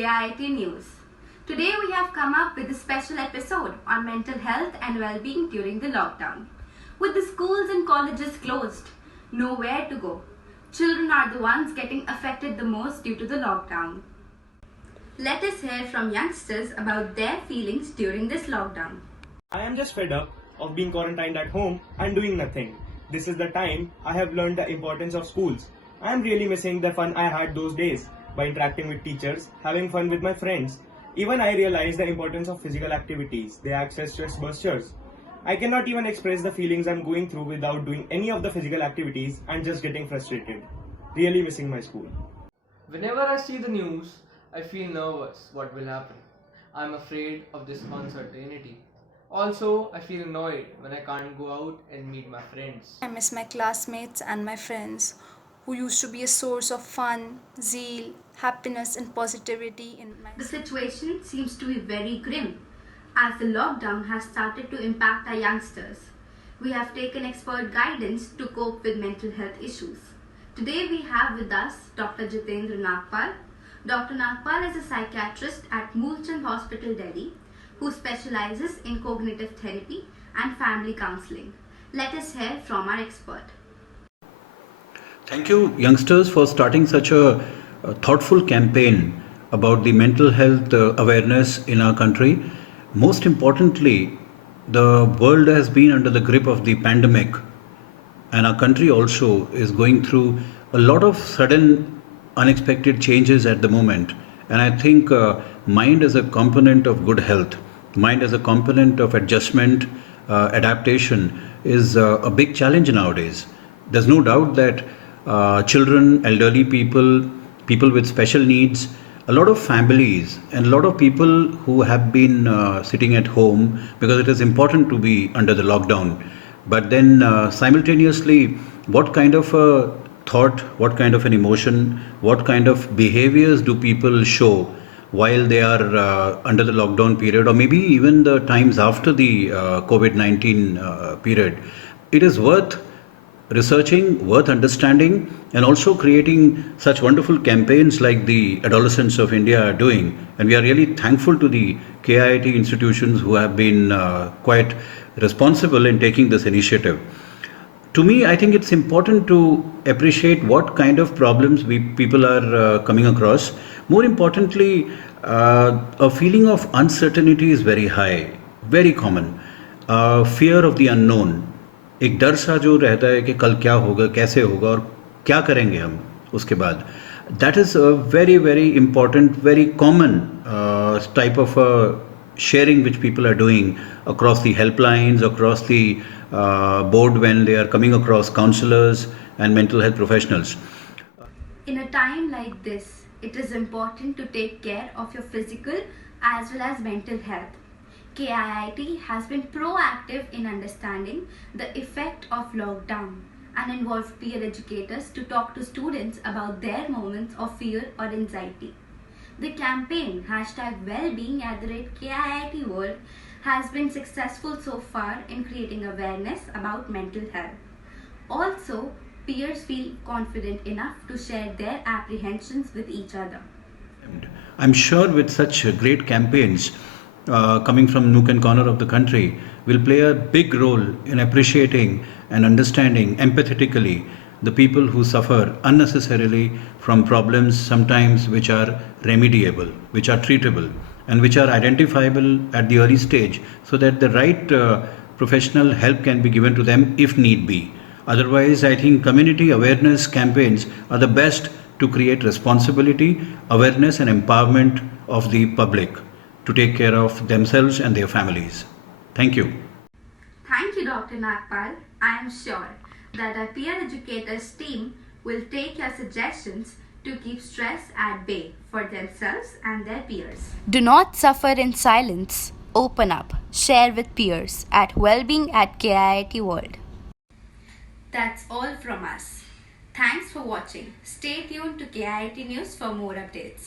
KIIT News. Today we have come up with a special episode on mental health and well-being during the lockdown. With the schools and colleges closed, nowhere to go, children are the ones getting affected the most due to the lockdown. Let us hear from youngsters about their feelings during this lockdown. I am just fed up of being quarantined at home and doing nothing. This is the time I have learned the importance of schools. I am really missing the fun I had those days by interacting with teachers, having fun with my friends. Even I realize the importance of physical activities. They act as stress busters. I cannot even express the feelings I'm going through without doing any of the physical activities and just getting frustrated. Really missing my school. Whenever I see the news, I feel nervous what will happen. I'm afraid of this uncertainty. Also, I feel annoyed when I can't go out and meet my friends. I miss my classmates and my friends who used to be a source of fun, zeal, happiness, and positivity in my The situation seems to be very grim as the lockdown has started to impact our youngsters. We have taken expert guidance to cope with mental health issues. Today we have with us Dr. Jitendra Nagpal. Dr. Nagpal is a psychiatrist at Moolchand Hospital, Delhi, who specializes in cognitive therapy and family counseling. Let us hear from our expert. Thank you, youngsters, for starting such a thoughtful campaign about the mental health awareness in our country. Most importantly, the world has been under the grip of the pandemic, and our country also is going through a lot of sudden, unexpected changes at the moment. And I think mind as a component of good health, mind as a component of adjustment, adaptation is a big challenge nowadays. There's no doubt that children, elderly people, people with special needs, a lot of families and a lot of people who have been sitting at home because it is important to be under the lockdown. But then simultaneously, what kind of a thought, what kind of an emotion, what kind of behaviors do people show while they are under the lockdown period, or maybe even the times after the COVID-19 period? It is worth researching, worth understanding, and also creating such wonderful campaigns like the Adolescents of India are doing. And we are really thankful to the KIIT institutions who have been quite responsible in taking this initiative. To me, I think it's important to appreciate what kind of problems people are coming across. More importantly, a feeling of uncertainty is very high, very common. Fear of the unknown. एक डर सा जो रहता है कि कल क्या होगा, कैसे होगा और क्या करेंगे हम उसके बाद. That is a very, very important, very common type of sharing which people are doing across the helplines, across the board when they are coming across counselors and mental health professionals. In a time like this, it is important to take care of your physical as well as mental health. KIIT has been proactive in understanding the effect of lockdown and involved peer educators to talk to students about their moments of fear or anxiety. The campaign #wellbeing@KIIT World has been successful so far in creating awareness about mental health. Also, peers feel confident enough to share their apprehensions with each other. I'm sure with such great campaigns coming from nook and corner of the country will play a big role in appreciating and understanding empathetically the people who suffer unnecessarily from problems sometimes which are remediable, which are treatable, and which are identifiable at the early stage so that the right professional help can be given to them if need be. Otherwise, I think community awareness campaigns are the best to create responsibility, awareness and empowerment of the public to take care of themselves and their families. Thank you. Thank you, Dr. Nagpal. I am sure that our peer educators team will take your suggestions to keep stress at bay for themselves and their peers. Do not suffer in silence. Open up. Share with peers at Wellbeing@KIIT World. That's all from us. Thanks for watching. Stay tuned to KIIT News for more updates.